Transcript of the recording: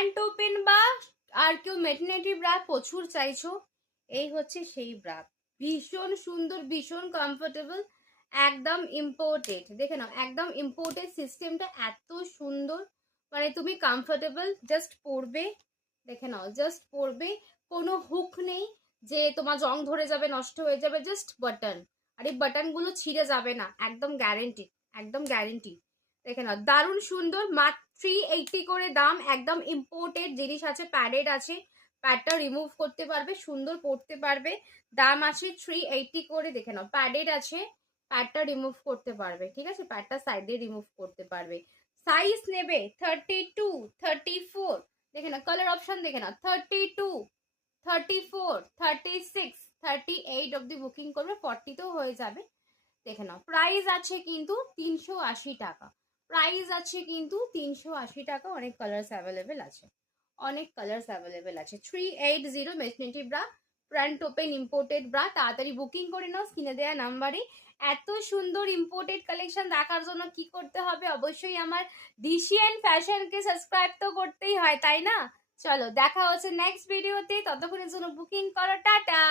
Front open বা আর কেউ maternity bra প্রচুর চাইছো, এই হচ্ছে সেই ব্রা। ভীষণ সুন্দর, ভীষণ কমফোর্টেবল, একদম ইম্পোর্টেড। দেখে নাও, একদম ইম্পোর্টেড সিস্টেমটা এত সুন্দর, মানে তুমি কমফোর্টেবল, জাস্ট পরবে, দেখে নাও, জাস্ট পরবে, কোনো হুক নেই যে তোমার জং ধরে যাবে, নষ্ট হয়ে যাবে, জাস্ট বাটন। আর এই বাটনগুলো ছিঁড়ে যাবে না, একদম গ্যারেন্টি, একদম গ্যারেন্টি। দেখে নাও, দারুণ সুন্দর, মাত্র 380 করে দাম, একদম ইম্পোর্টেড জিনিস আছে, প্যাডেড আছে, প্যাডটা রিমুভ করতে পারবে, সুন্দর পড়তে পারবে, দাম আছে 380 করে। দেখে নাও, প্যাডেড আছে, প্যাডটা রিমুভ করতে পারবে, ঠিক আছে, প্যাডটা সাইডে রিমুভ করতে পারবে। সাইজ নেবে 32, 34, দেখে না কালার অপশন, দেখে না 32, 34, 36, 38 অব্দি বুকিং করবে, 40 তেও হয়ে যাবে। দেখে নাও, প্রাইস আছে কিন্তু 380 টাকা, প্রাইস আছে কিন্তু 380 টাকা। অনেক কালার্স অ্যাভেলেবেল আছে, অনেক কালার্স অ্যাভেলেবেল আছে। 380 maternity bra, front open imported bra, তাড়াতাড়ি বুকিং করে নাও স্ক্রিনে দেওয়া নাম্বারে। এত সুন্দর ইম্পোর্টেড কালেকশন দেখার জন্য কি করতে হবে, অবশ্যই আমার ডিসিএন ফ্যাশনকে সাবস্ক্রাইব তো করতেই হয়, তাই না? চলো দেখা হচ্ছে নেক্সট ভিডিওতে, ততক্ষণের জন্য বুকিং করো, টাটা।